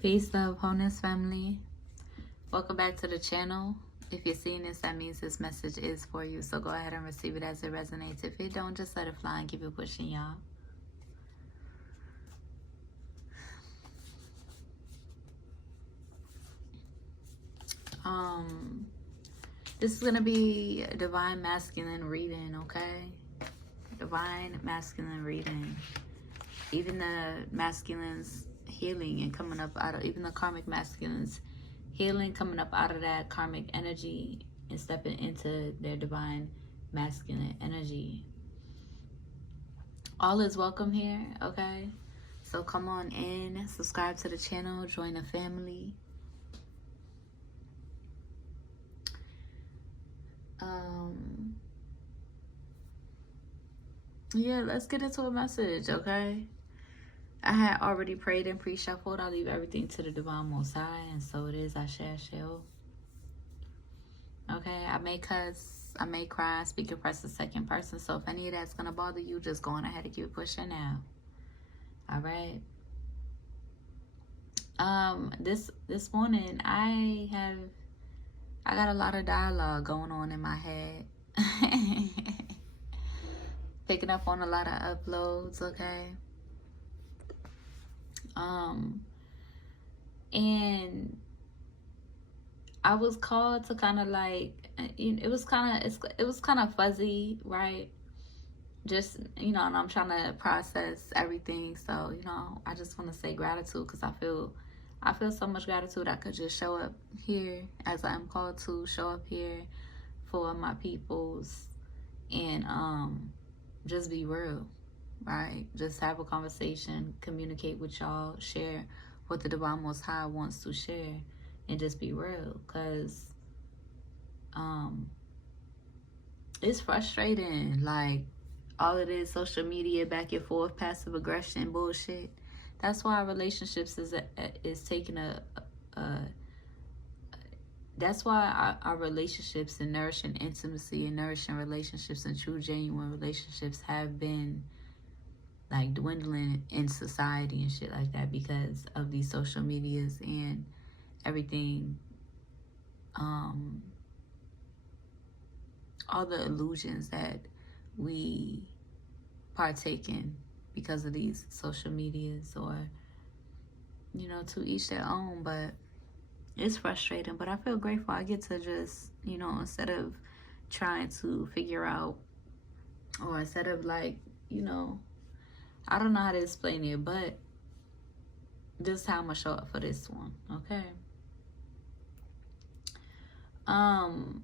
Peace, love, wholeness, family. Welcome back to the channel. If you're seeing this, that means this message is for you. So go ahead and receive it as it resonates. If it don't, just let it fly and keep it pushing, y'all. This is gonna be a divine masculine reading, okay? Divine masculine reading. Even the masculines healing and coming up out of, even the karmic masculines healing, coming up out of that karmic energy and stepping into their divine masculine energy. All is welcome here, okay? So come on in, subscribe to the channel, join the family. Yeah, let's get into a message, okay? I had already prayed and pre-shuffled. I leave everything to the divine most high, and so it is. I shall. Okay, I may cuss, I may cry, speak and press the second person. So if any of that's gonna bother you, just go on ahead and keep it pushing now. All right. This morning I got a lot of dialogue going on in my head. Picking up on a lot of uploads, okay? And I was called to kind of like, it was kind of fuzzy, right? Just, and I'm trying to process everything. So, I just want to say gratitude, because I feel so much gratitude I could just show up here as I'm called to show up here for my peoples and just be real, right? Just have a conversation, communicate with y'all, share what the divine most high wants to share, and just be real, because it's frustrating, like all of this social media back and forth, passive aggression bullshit. That's why relationships is taking that's why our relationships and nourishing intimacy and nourishing relationships and true genuine relationships have been like dwindling in society and shit like that, because of these social medias and everything, all the illusions that we partake in because of these social medias, or to each their own. But it's frustrating, but I feel grateful. I get to just, instead of trying to figure out, or instead of like, I don't know how to explain it, but this is how I'm gonna show up for this one, okay? I'm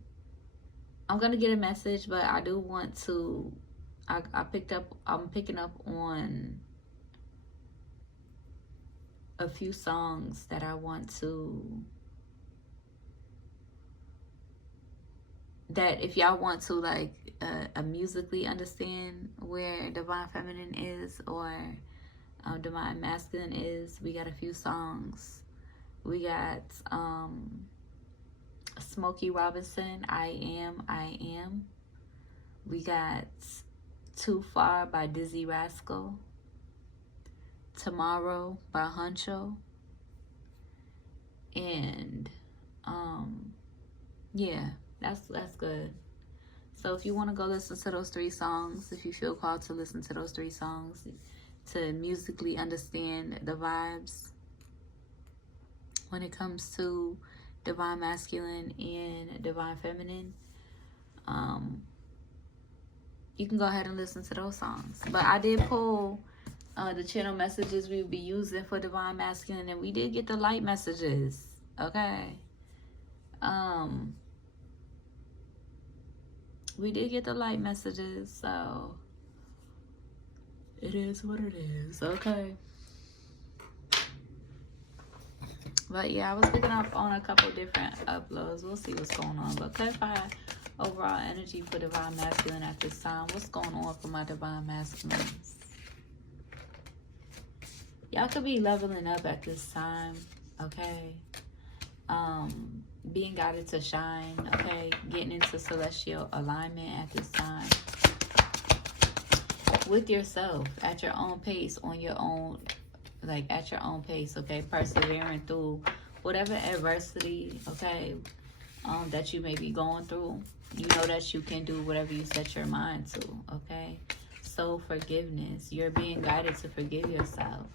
gonna get a message, but I do want to, I'm picking up on a few songs that I want to, that if y'all want to like musically understand where divine feminine is, or divine masculine is, we got a few songs. We got Smokey Robinson, I Am. We got Too Far by Dizzy Rascal. Tomorrow by Huncho. And yeah, that's good. So if you want to go listen to those 3 songs, if you feel called to listen to those 3 songs to musically understand the vibes when it comes to divine masculine and divine feminine, you can go ahead and listen to those songs. But I did pull the channel messages we would be using for divine masculine, and we did get the light messages, okay? We did get the light messages, so it is what it is, okay? But yeah, I was picking up on a couple different uploads. We'll see what's going on. But clarify overall energy for divine masculine at this time. What's going on for my divine masculines? Y'all could be leveling up at this time, okay? Being guided to shine, okay? Getting into celestial alignment at this time. With yourself, at your own pace, on your own like at your own pace, okay? Persevering through whatever adversity, okay, that you may be going through. You know that you can do whatever you set your mind to, okay? So forgiveness, you're being guided to forgive yourself,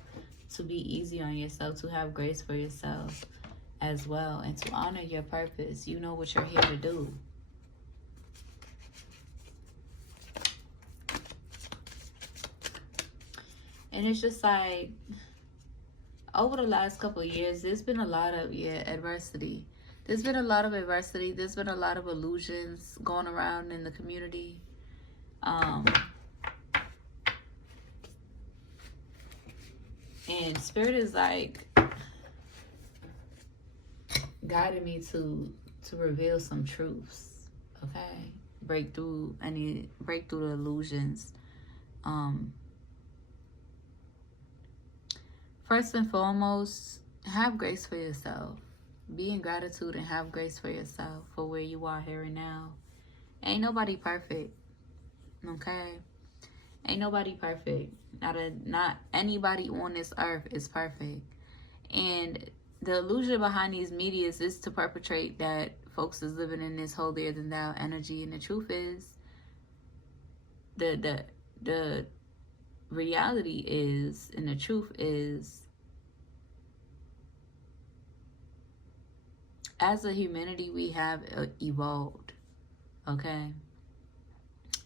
to be easy on yourself, to have grace for yourself as well, and to honor your purpose. You know what you're here to do. And it's just like, over the last couple of years, there's been a lot of, adversity. There's been a lot of adversity. There's been a lot of illusions going around in the community. And Spirit is like guiding me to reveal some truths, okay? Break through the illusions. First and foremost, have grace for yourself. Be in gratitude and have grace for yourself for where you are here and now. Ain't nobody perfect, okay? Ain't nobody perfect. Not anybody on this earth is perfect. And the illusion behind these medias is to perpetrate that folks is living in this holier than thou energy. And the truth is, the reality is, and the truth is, as a humanity, we have evolved, okay?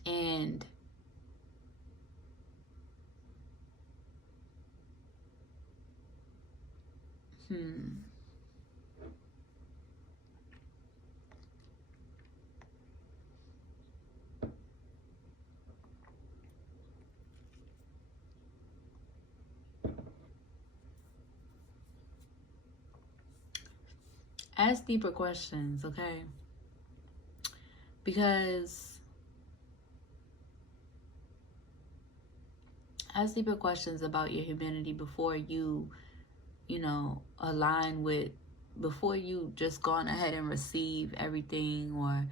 And ask deeper questions, okay? Because ask deeper questions about your humanity before you align with, before you just gone ahead and receive everything, or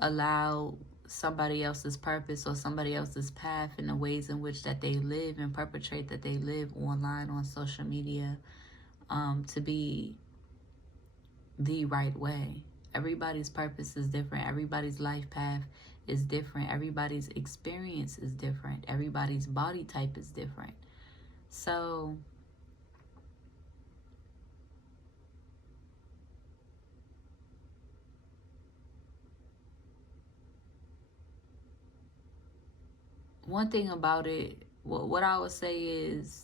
allow somebody else's purpose or somebody else's path in the ways in which that they live and perpetrate that they live online on social media to be the right way. Everybody's purpose is different. Everybody's life path is different. Everybody's experience is different. Everybody's body type is different. So one thing about it, what I would say is,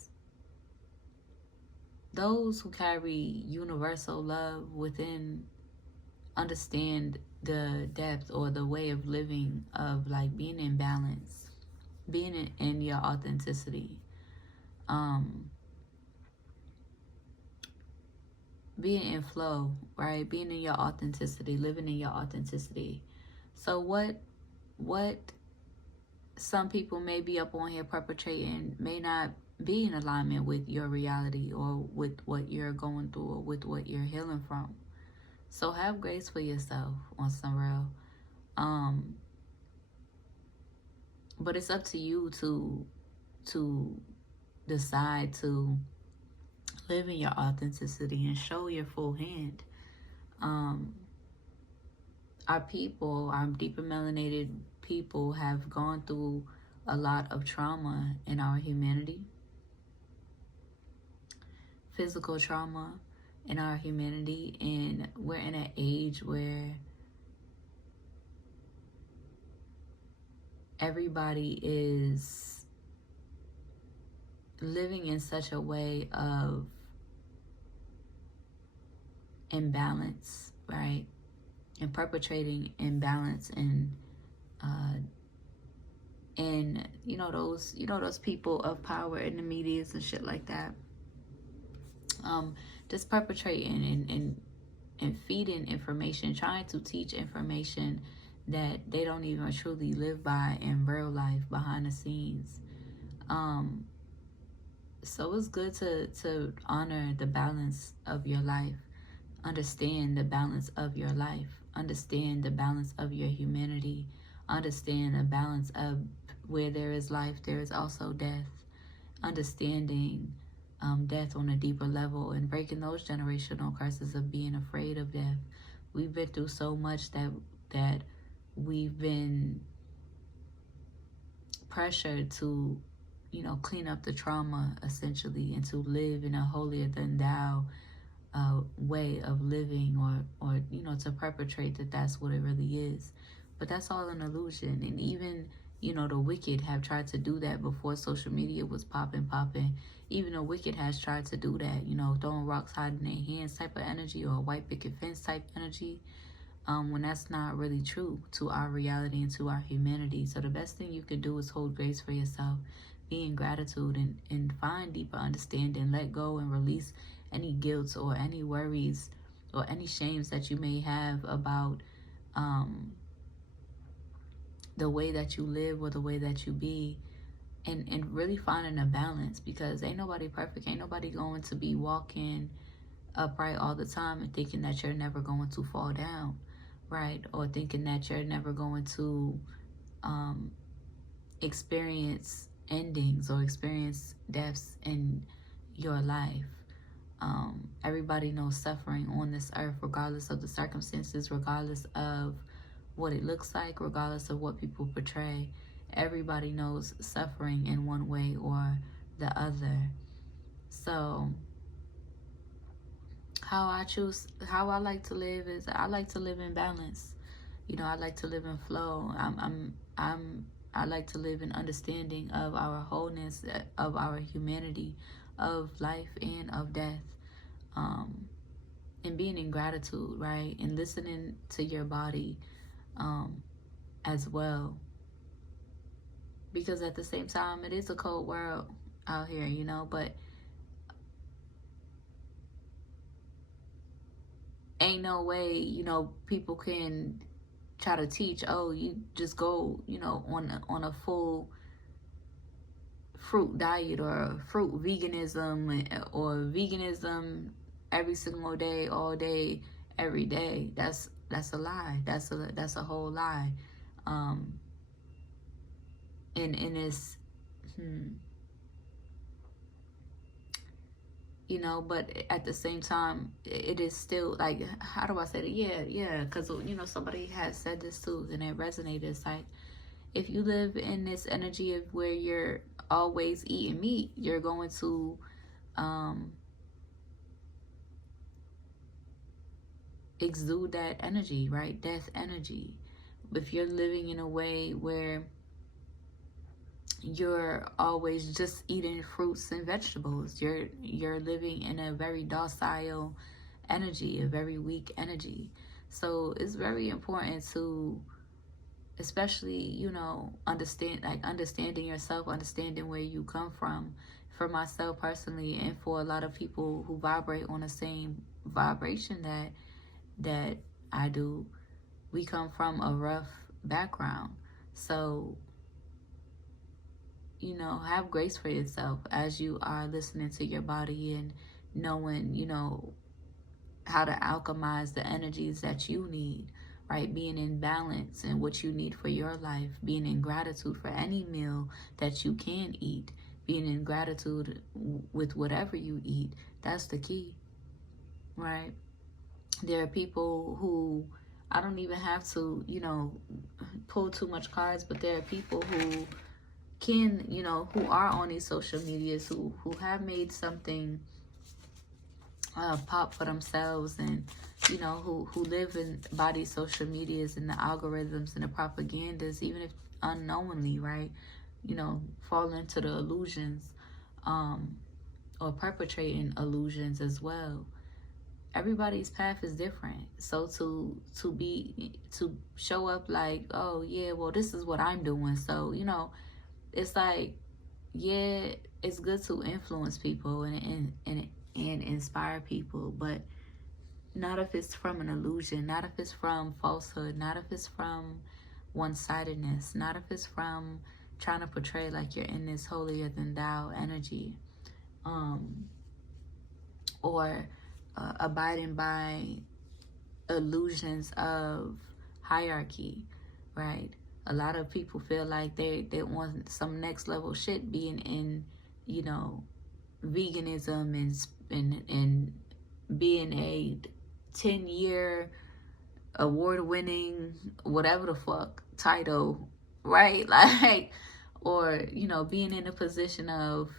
those who carry universal love within understand the depth or the way of living of like being in balance, being in your authenticity, being in flow, right? Being in your authenticity, living in your authenticity. So what some people may be up on here perpetrating may not be in alignment with your reality or with what you're going through or with what you're healing from. So have grace for yourself on some real. But it's up to you to decide to live in your authenticity and show your full hand. Our people, our deeper melanated people, have gone through a lot of trauma in our humanity. Physical trauma in our humanity, and we're in an age where everybody is living in such a way of imbalance, right? And perpetrating imbalance and those people of power in the medias and shit like that. Just perpetrating and feeding information, trying to teach information that they don't even truly live by in real life behind the scenes. So it's good to honor the balance of your life, understand the balance of your life, understand the balance of your humanity, understand the balance of where there is life, there is also death, understanding death death on a deeper level and breaking those generational curses of being afraid of death. We've been through so much that we've been pressured to, clean up the trauma essentially, and to live in a holier than thou way of living, or to perpetrate that's what it really is. But that's all an illusion. And even the wicked have tried to do that before social media was popping. Even the wicked has tried to do that, throwing rocks, hiding their hands type of energy, or a white picket fence type energy, when that's not really true to our reality and to our humanity. So the best thing you can do is hold grace for yourself, be in gratitude, and find deeper understanding. Let go and release any guilt or any worries or any shames that you may have about the way that you live or the way that you be, and really finding a balance, because ain't nobody perfect. Ain't nobody going to be walking upright all the time and thinking that you're never going to fall down, right? Or thinking that you're never going to experience endings or experience deaths in your life. Everybody knows suffering on this earth, regardless of the circumstances, regardless of what it looks like, regardless of what people portray. Everybody knows suffering in one way or the other. So how I like to live is, I like to live in balance. I like to live in flow. I like to live in understanding of our wholeness, of our humanity, of life and of death, and being in gratitude, right? And listening to your body as well. Because at the same time, it is a cold world out here, but ain't no way, people can try to teach, oh, you just go, on a full fruit diet or fruit veganism, or veganism every single day, all day, every day. That's a lie. That's a whole lie. And it's but at the same time, it is still like, how do I say it? Yeah, because somebody has said this too, and it resonated. It's like, if you live in this energy of where you're always eating meat, you're going to exude that energy, right? Death energy. If you're living in a way where you're always just eating fruits and vegetables, you're living in a very docile energy, a very weak energy. So it's very important to, especially understanding yourself, understanding where you come from. For myself personally, and for a lot of people who vibrate on the same vibration that I do, we come from a rough background. So have grace for yourself as you are listening to your body and knowing, how to alchemize the energies that you need, right? Being in balance and what you need for your life, being in gratitude for any meal that you can eat, being in gratitude with whatever you eat. That's the key, right? There are people who, I don't even have to, pull too much cards, but there are people who can, who are on these social medias, who have made something pop for themselves, and who live by these social medias and the algorithms and the propagandas, even if unknowingly, right? Fall into the illusions, or perpetrating illusions as well. Everybody's path is different. So to show up like, oh yeah, well, this is what I'm doing, so it's like, yeah, it's good to influence people and inspire people, but not if it's from an illusion, not if it's from falsehood, not if it's from one-sidedness, not if it's from trying to portray like you're in this holier than thou energy, or abiding by illusions of hierarchy, right? A lot of people feel like they want some next level shit being in, veganism and being a 10-year award-winning whatever the fuck title, right? Like, or being in a position of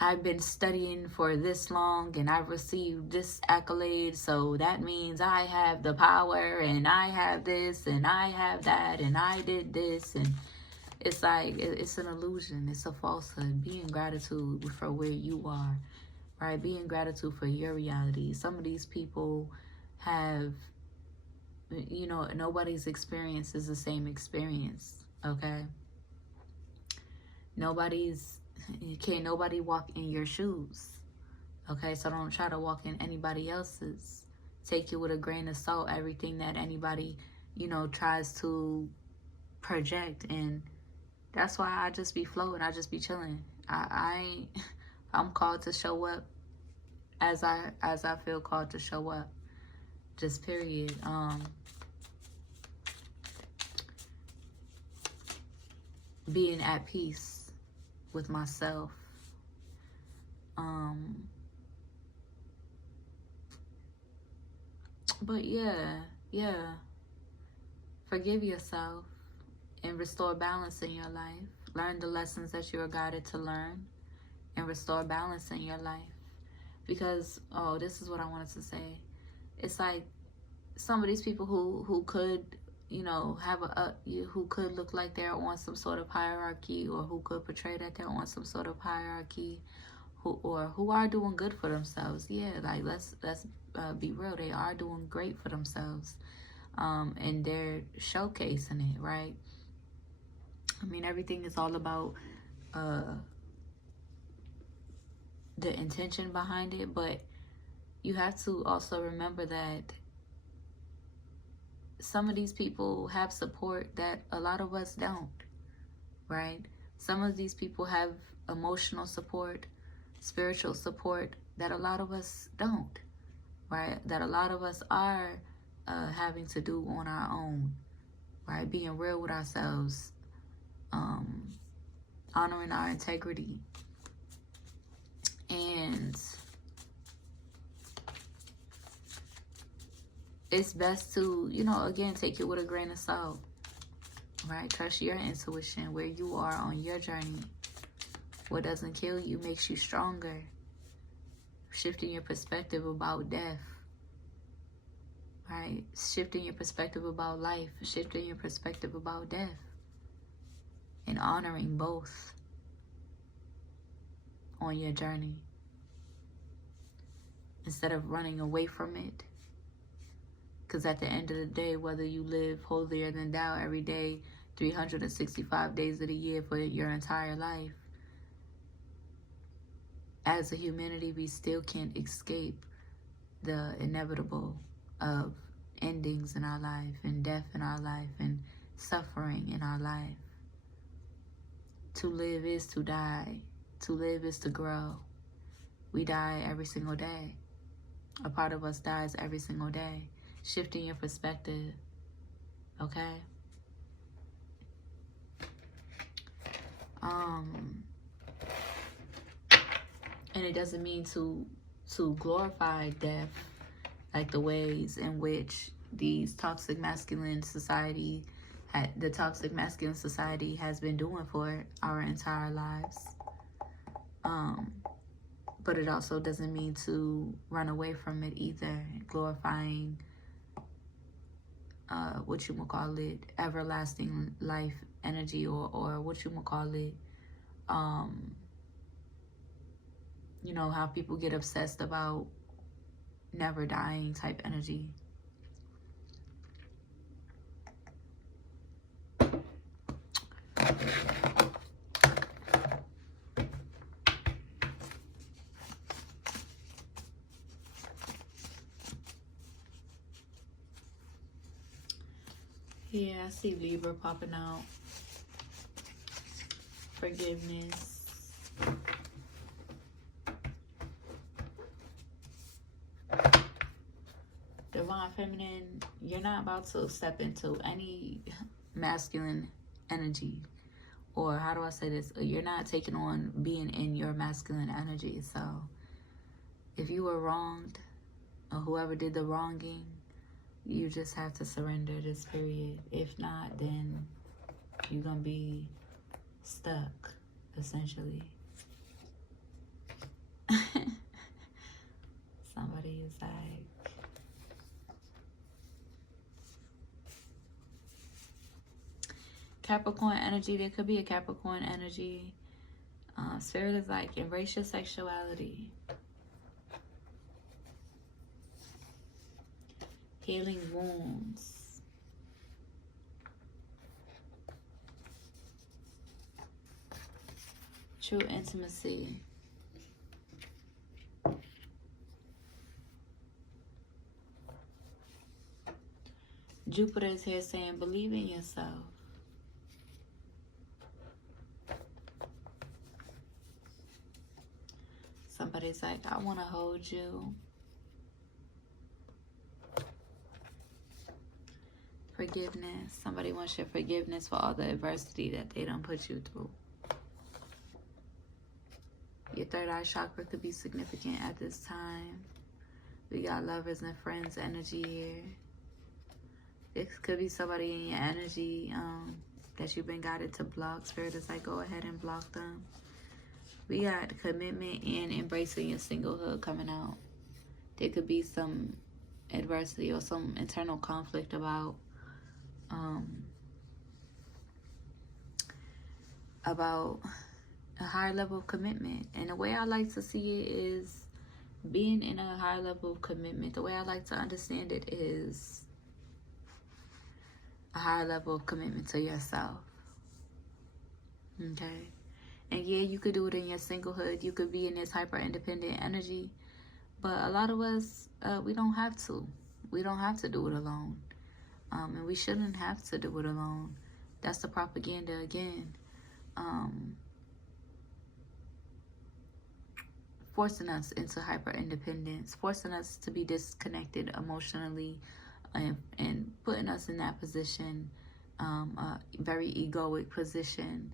I've been studying for this long and I've received this accolade, so that means I have the power and I have this and I have that and I did this. And it's like, it's an illusion. It's a falsehood. Be in gratitude for where you are, right? Be in gratitude for your reality. Some of these people have, nobody's experience is the same experience, okay? Can't nobody walk in your shoes, okay? So don't try to walk in anybody else's. Take it with a grain of salt, everything that anybody, tries to project. And that's why I just be floating. I just be chilling. I'm called to show up as I feel called to show up. Just period. Being at peace with myself. But yeah. Forgive yourself and restore balance in your life. Learn the lessons that you are guided to learn and restore balance in your life. Because, this is what I wanted to say. It's like some of these people who could, have who could look like they're on some sort of hierarchy, or who could portray that they're on some sort of hierarchy, who are doing good for themselves. Yeah, like let's be real. They are doing great for themselves, and they're showcasing it, right? I mean, everything is all about the intention behind it, but you have to also remember that some of these people have support that a lot of us don't, right? Some of these people have emotional support, spiritual support that a lot of us don't, right? That a lot of us are having to do on our own, right? Being real with ourselves, honoring our integrity. And it's best to, again, take it with a grain of salt, right? Trust your intuition, where you are on your journey. What doesn't kill you makes you stronger. Shifting your perspective about death, right? Shifting your perspective about life, shifting your perspective about death, and honoring both on your journey instead of running away from it. Because at the end of the day, whether you live holier than thou every day, 365 days of the year for your entire life, as a humanity, we still can't escape the inevitable of endings in our life, and death in our life, and suffering in our life. To live is to die. To live is to grow. We die every single day. A part of us dies every single day. Shifting your perspective, okay? And it doesn't mean to glorify death, like the ways in which these toxic masculine society, the toxic masculine society has been doing for our entire lives. But it also doesn't mean to run away from it either, glorifying what you would call it, everlasting life energy, or what you would call it, how people get obsessed about never dying type energy. Yeah, I see Libra popping out. Forgiveness. Divine Feminine, you're not about to step into any masculine energy or how do I say this? You're not taking on being in your masculine energy. So if you were wronged, or whoever did the wronging, you just have to surrender this period. If not, then you're gonna be stuck, essentially. Somebody is like, Capricorn energy. There could be a Capricorn energy. Spirit is like, embrace your sexuality. Healing wounds. True intimacy. Jupiter is here saying, believe in yourself. Somebody's like, I want to hold you. Forgiveness. Somebody wants your forgiveness for all the adversity that they done put you through. Your third eye chakra could be significant at this time. We got lovers and friends energy here. It could be somebody in your energy that you've been guided to block. Spirit is like, go ahead and block them. We got commitment and embracing your singlehood coming out. There could be some adversity or some internal conflict about a higher level of commitment. And the way I like to see it is being in a higher level of commitment. The way I like to understand it is a higher level of commitment to yourself. Okay? And yeah, you could do it in your singlehood. You could be in this hyper independent energy. But a lot of us, we don't have to. We don't have to do it alone. And we shouldn't have to do it alone. That's the propaganda again. Forcing us into hyper independence, forcing us to be disconnected emotionally, and putting us in that position, a very egoic position,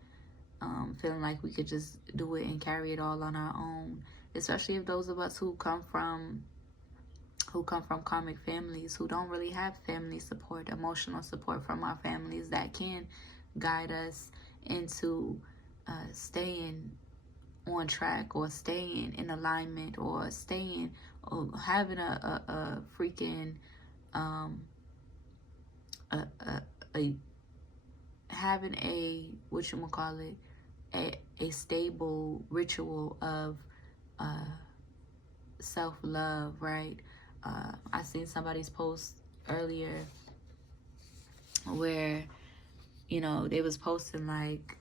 feeling like we could just do it and carry it all on our own. Especially if those of us who come from karmic families, who don't really have family support, emotional support from our families that can guide us into staying on track, or staying in alignment, or staying, or having a freaking having a, whatchamacallit, a stable ritual of self-love, right? I seen somebody's post earlier where, you know, they was posting like,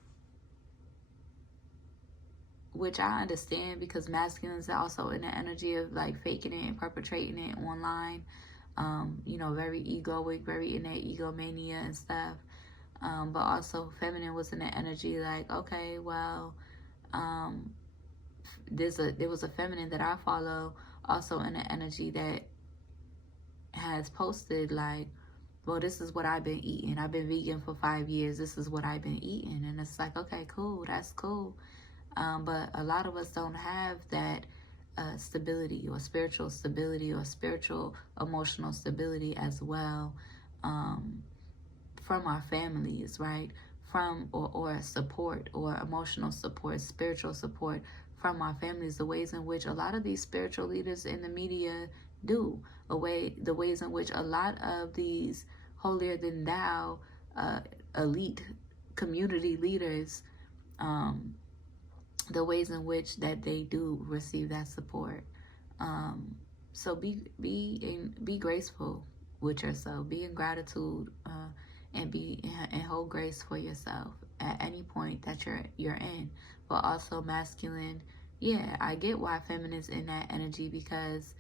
which I understand, because masculines are also in the energy of like faking it and perpetrating it online. You know, very egoic, very in that egomania and stuff. But also feminine was in the energy like, okay, well, there was a feminine that I follow also in the energy that has posted like, well, this is what I've been eating. I've been vegan for 5 years. This is what I've been eating. And it's like, okay, cool. That's cool. But a lot of us don't have that stability, or spiritual stability, or spiritual emotional stability as well, from our families, right? From or support, or emotional support, spiritual support from our families. The ways in which a lot of these spiritual leaders in the media do, the ways in which a lot of these holier than thou elite community leaders, the ways in which that they do receive that support. So be graceful with yourself. Be in gratitude, and hold grace for yourself at any point that you're in. But also masculine, yeah, I get why feminine's in that energy, because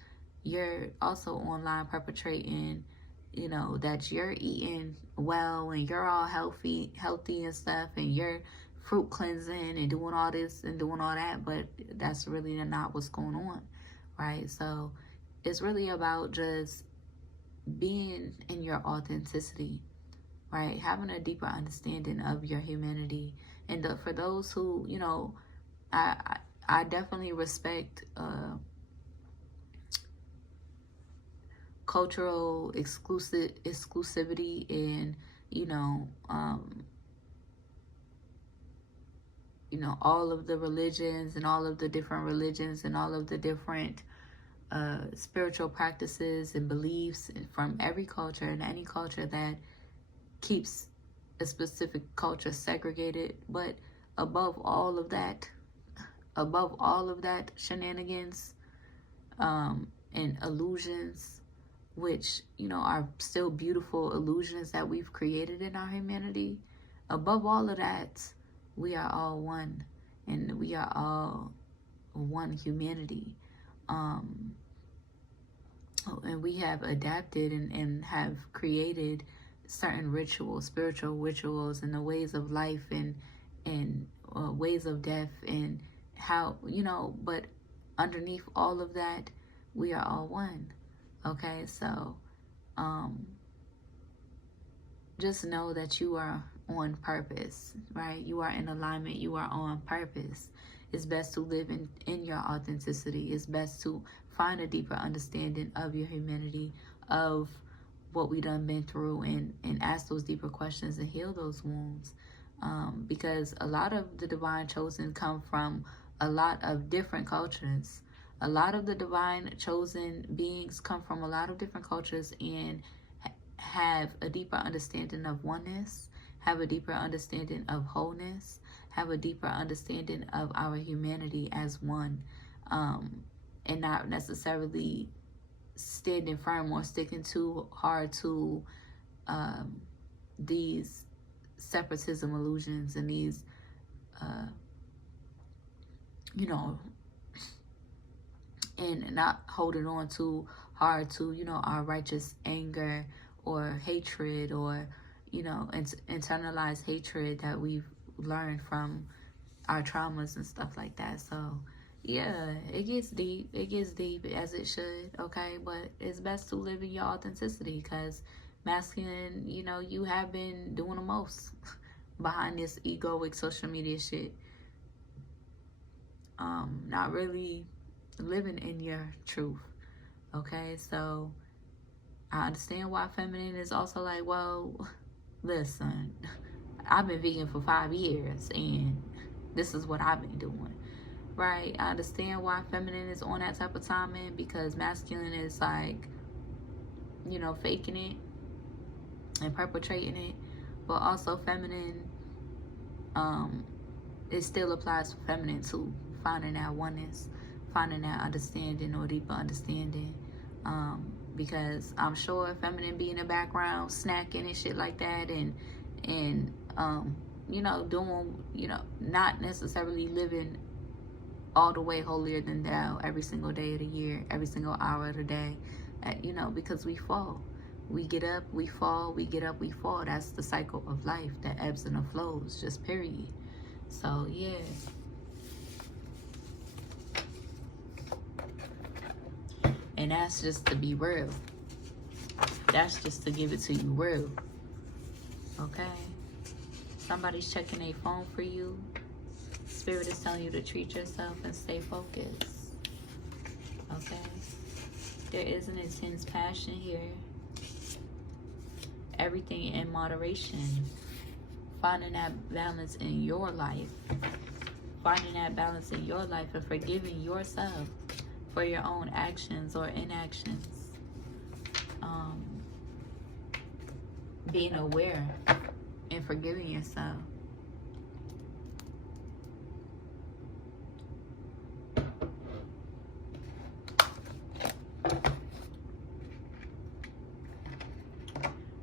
you're also online perpetrating, you know, that you're eating well and you're all healthy and stuff, and you're fruit cleansing and doing all this and doing all that, but that's really not what's going on, right? So it's really about just being in your authenticity, right? Having a deeper understanding of your humanity And for those who, I definitely respect cultural exclusivity and you know um, all of the religions and all of the different religions and all of the different spiritual practices and beliefs from every culture and any culture that keeps a specific culture segregated. But above all of that, shenanigans and illusions, which are still beautiful illusions that we've created in our humanity, above all of that, we are all one, and we are all one humanity. And we have adapted and have created certain rituals, spiritual rituals, and the ways of life and ways of death, and how but underneath all of that, we are all one. Okay, so just know that you are on purpose, right? You are in alignment. You are on purpose. It's best to live in your authenticity. It's best to find a deeper understanding of your humanity, of what we done been through, and ask those deeper questions and heal those wounds. Because a lot of the divine chosen come from a lot of different cultures. A lot of the divine chosen beings come from a lot of different cultures and have a deeper understanding of oneness, have a deeper understanding of wholeness, have a deeper understanding of our humanity as one, and not necessarily standing firm or sticking too hard to these separatism illusions and these, and not holding on too hard to, our righteous anger or hatred, or, internalized hatred that we've learned from our traumas and stuff like that. So, yeah, it gets deep. It gets deep, as it should, okay? But it's best to live in your authenticity, because masculine, you have been doing the most behind this egoic social media shit. Not really living in your truth, okay? So I understand why feminine is also like, well, listen, I've been vegan for 5 years and this is what I've been doing, right? I understand why feminine is on that type of timing, because masculine is like, faking it and perpetrating it. But also feminine, it still applies for feminine too, finding that oneness, finding that understanding or deeper understanding. Because I'm sure feminine be in the background snacking and shit like that, and doing, not necessarily living all the way holier than thou every single day of the year, every single hour of the day, because we fall. We get up, we fall, we get up, we fall. That's the cycle of life, that ebbs and the flows, just period. So, yeah. And that's just to be real. That's just to give it to you real. Okay? Somebody's checking their phone for you. Spirit is telling you to treat yourself and stay focused. Okay? There is an intense passion here. Everything in moderation. Finding that balance in your life. Finding that balance in your life and forgiving yourself for your own actions or inactions. Being aware and forgiving yourself.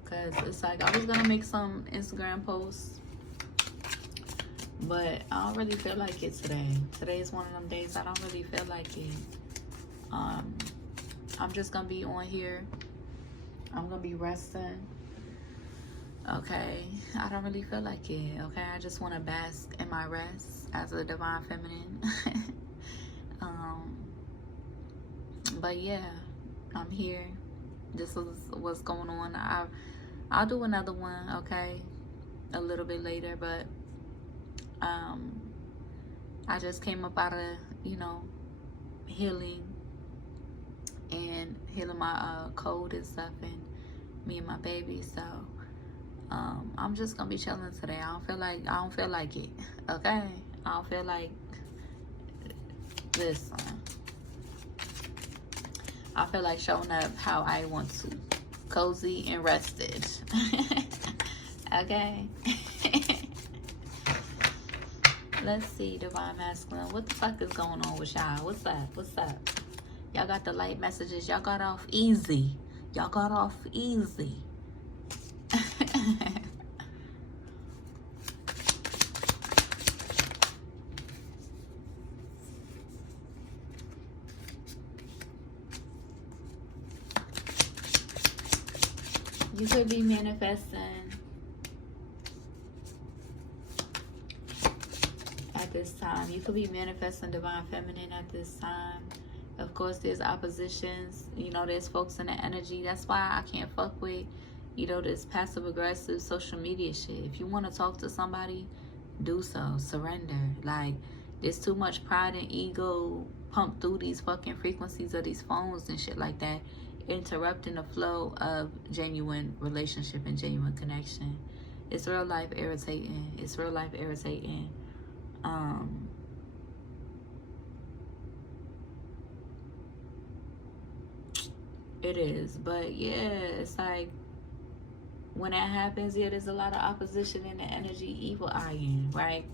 Because it's like, I was going to make some Instagram posts, but I don't really feel like it today. Today is one of them days I don't really feel like it. I'm just gonna be on here. I'm gonna be resting. Okay, I don't really feel like it. Okay, I just want to bask in my rest as a divine feminine. But yeah, I'm here. This is what's going on. I'll do another one, okay, a little bit later, but Um, I just came up out of, healing and healing my cold and stuff, and me and my baby. So I'm just gonna be chilling today. I don't feel like it. Okay, I don't feel like this. I feel like showing up how I want to, cozy and rested. Okay. Let's see, Divine Masculine. What the fuck is going on with y'all? What's up? What's up? Y'all got the light messages. Y'all got off easy. Y'all got off easy. You could be manifesting at this time. You could be manifesting Divine Feminine at this time. Of course, there's oppositions. There's folks in the energy. That's why I can't fuck with, this passive-aggressive social media shit. If you want to talk to somebody, do so. Surrender. Like, there's too much pride and ego pumped through these fucking frequencies of these phones and shit like that, interrupting the flow of genuine relationship and genuine connection. It's real life irritating. It's real life irritating. It is. But yeah, it's like when that happens, yeah, there's a lot of opposition in the energy, evil eyeing, right?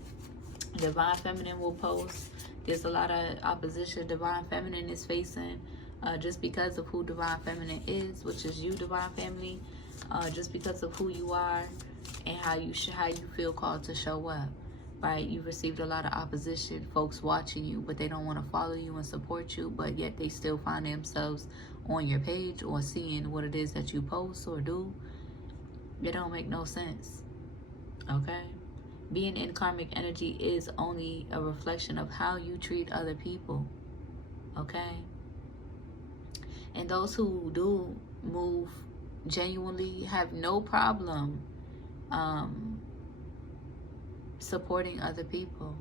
Divine Feminine will post. There's a lot of opposition Divine Feminine is facing, just because of who Divine Feminine is, which is you, Divine Family, just because of who you are and how you feel called to show up, right? You've received a lot of opposition, folks watching you, but they don't want to follow you and support you, but yet they still find themselves on your page or seeing what it is that you post or do. It don't make no sense, okay? Being in karmic energy is only a reflection of how you treat other people, okay? And those who do move genuinely have no problem supporting other people,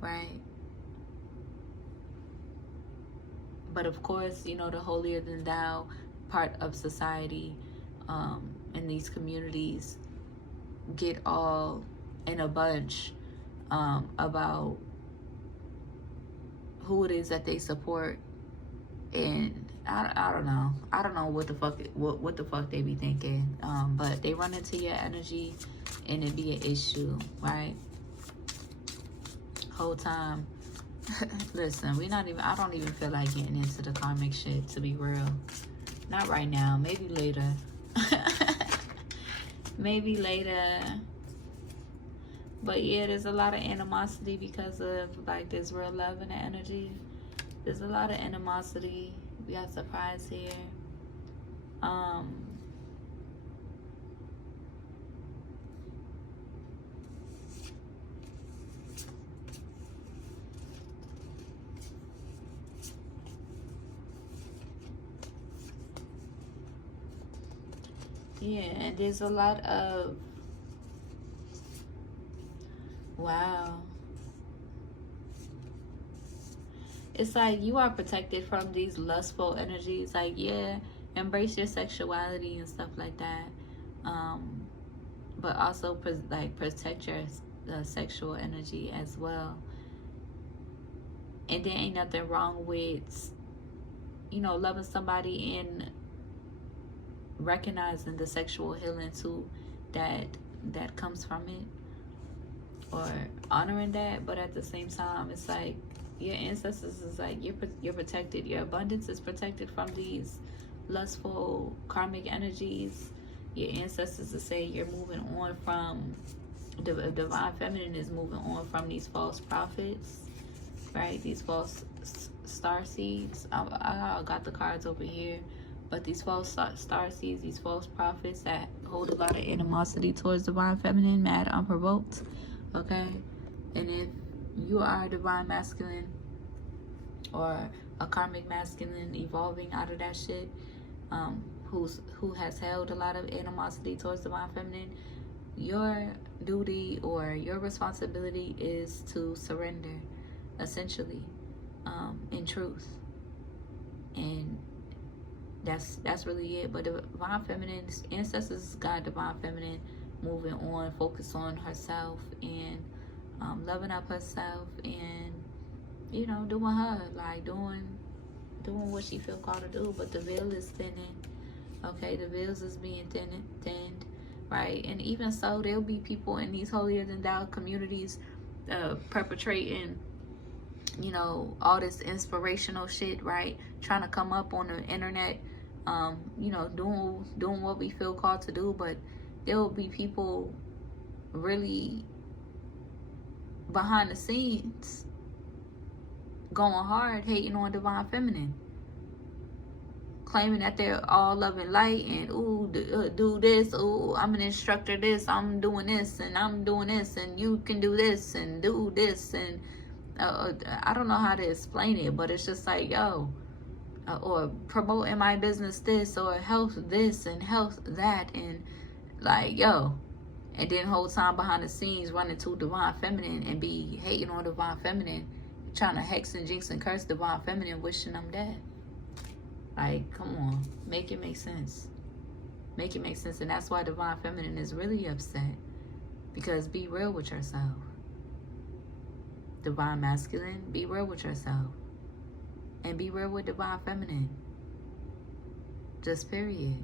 right? But of course, the holier than thou part of society and these communities get all in a bunch about who it is that they support, and I don't know. I don't know what the fuck they be thinking. But they run into your energy and it be an issue, right? Whole time. Listen, I don't even feel like getting into the karmic shit, to be real. Not right now. Maybe later. Maybe later. But yeah, there's a lot of animosity because of like this real love in the energy. There's a lot of animosity. We got surprise here. Yeah, and there's a lot of, wow. It's like you are protected from these lustful energies. Like, yeah, embrace your sexuality and stuff like that. But also protect your sexual energy as well. And there ain't nothing wrong with, loving somebody and recognizing the sexual healing too that comes from it, or honoring that. But at the same time, it's like your ancestors is like you're protected. Your abundance is protected from these lustful karmic energies. Your ancestors is saying you're moving on from the Divine Feminine is moving on from these false prophets, right? These false star seeds. I got the cards over here. But these false star seeds, these false prophets that hold a lot of animosity towards Divine Feminine, mad, unprovoked, okay? And if you are a Divine Masculine or a karmic masculine evolving out of that shit, who has held a lot of animosity towards Divine Feminine, your duty or your responsibility is to surrender, essentially, in truth. And that's really it. But the divine feminine, ancestors got divine feminine moving on, focus on herself and loving up herself, and doing her, like doing what she feel called to do. But the veil is thinning. Okay, the veils is being thinned, right? And even so, there'll be people in these holier than thou communities perpetrating all this inspirational shit, right? Trying to come up on the internet, doing what we feel called to do. But there will be people really behind the scenes going hard, hating on divine feminine, claiming that they're all love and light, and do this, I'm an instructor, this, I'm doing this, and I'm doing this, and you can do this and do this, and I don't know how to explain it, but it's just like, yo, or promoting my business this, or health this and health that, and like, yo, and then whole time behind the scenes running to divine feminine and be hating on divine feminine, trying to hex and jinx and curse divine feminine, wishing them dead. Like, come on, make it make sense. Make it make sense. And that's why divine feminine is really upset, because be real with yourself. Divine masculine, be real with yourself, and be real with divine feminine. Just period.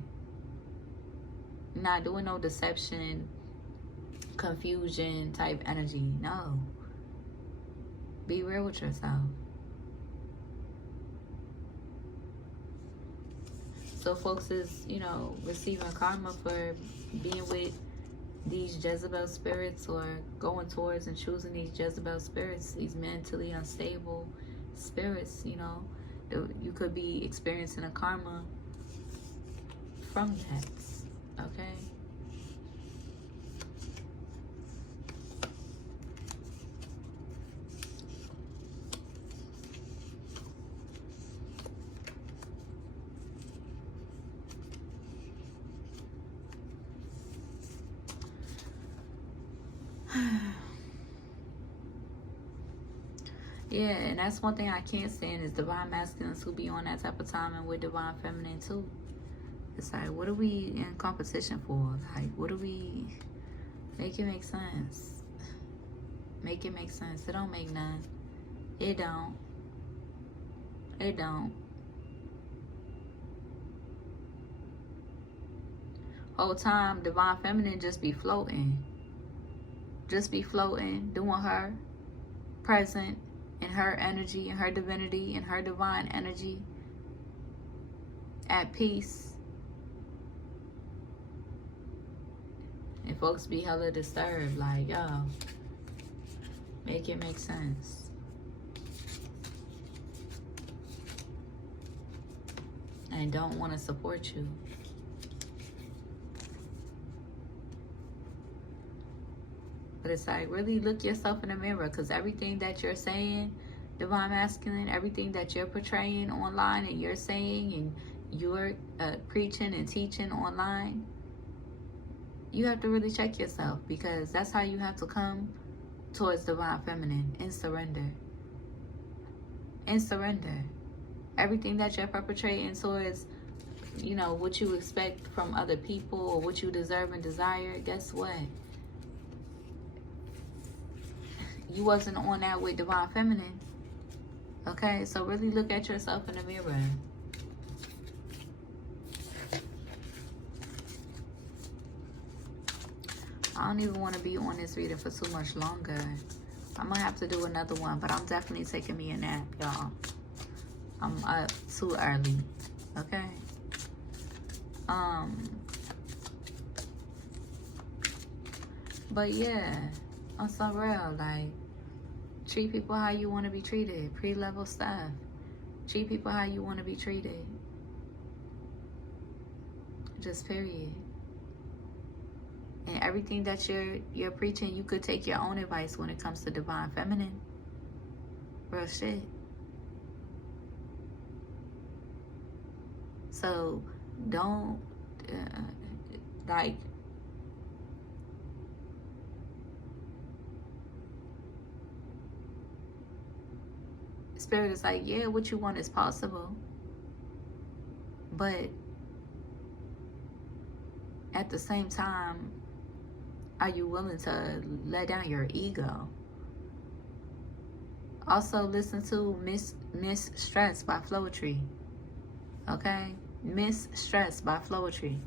Not doing no deception, confusion type energy. No. Be real with yourself. So folks is, receiving karma for being with these Jezebel spirits, or going towards and choosing these Jezebel spirits, these mentally unstable spirits. You could be experiencing a karma from that. Okay. Yeah, and that's one thing I can't stand is divine masculines who be on that type of time, and with divine feminine too. It's like, what are we in competition for? Like, what do we... Make it make sense. Make it make sense. It don't make none. It don't. It don't. Whole time, divine feminine just be floating. Just be floating, doing her, present, in her energy, in her divinity, in her divine energy, at peace. And folks be hella disturbed, like, yo, make it make sense. And don't want to support you. But it's like, really look yourself in the mirror, because everything that you're saying, divine masculine, everything that you're portraying online and you're saying and you're preaching and teaching online, you have to really check yourself, because that's how you have to come towards divine feminine, in surrender. In surrender. Everything that you're perpetrating towards, what you expect from other people, or what you deserve and desire, guess what? You wasn't on that with divine feminine. Okay, so really look at yourself in the mirror. I don't even want to be on this reading for too much longer. I'm gonna have to do another one, but I'm definitely taking me a nap, y'all. I'm up too early. Okay. But yeah, on some real, like, treat people how you want to be treated. Pre-level stuff. Treat people how you want to be treated. Just period. And everything that you're preaching, you could take your own advice when it comes to divine feminine. Real shit. So don't like Spirit is like, yeah, what you want is possible. But at the same time, are you willing to let down your ego? Also, listen to Miss Stress by Floetry. Okay? Miss Stress by Floetry.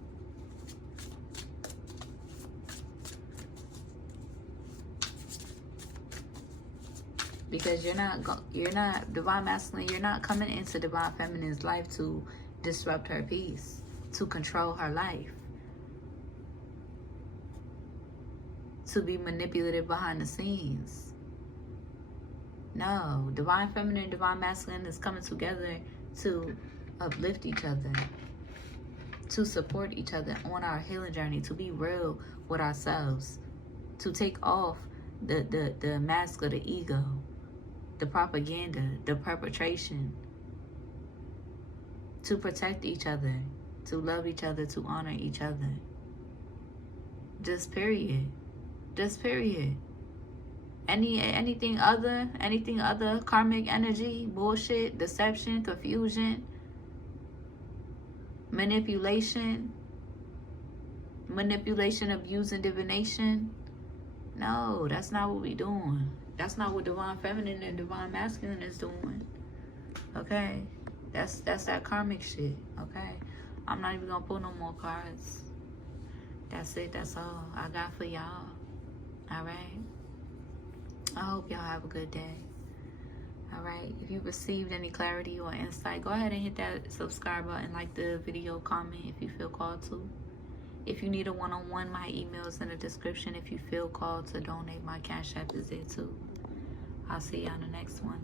Because you're not divine masculine, you're not coming into divine feminine's life to disrupt her peace, to control her life, to be manipulated behind the scenes. No, divine feminine and divine masculine is coming together to uplift each other, to support each other on our healing journey, to be real with ourselves, to take off the mask of the ego, the propaganda, the perpetration, to protect each other, to love each other, to honor each other. Just period. Just period. Anything other karmic energy, bullshit, deception, confusion, manipulation, abuse, and divination. No, that's not what we doing. That's not what divine feminine and divine masculine is doing. Okay? That's that karmic shit. Okay? I'm not even gonna pull no more cards. That's it. That's all I got for y'all. Alright? I hope y'all have a good day. Alright? If you received any clarity or insight, go ahead and hit that subscribe button, like the video, comment if you feel called to. If you need a one-on-one, my email is in the description. If you feel called to donate, my Cash App is there too. I'll see you on the next one.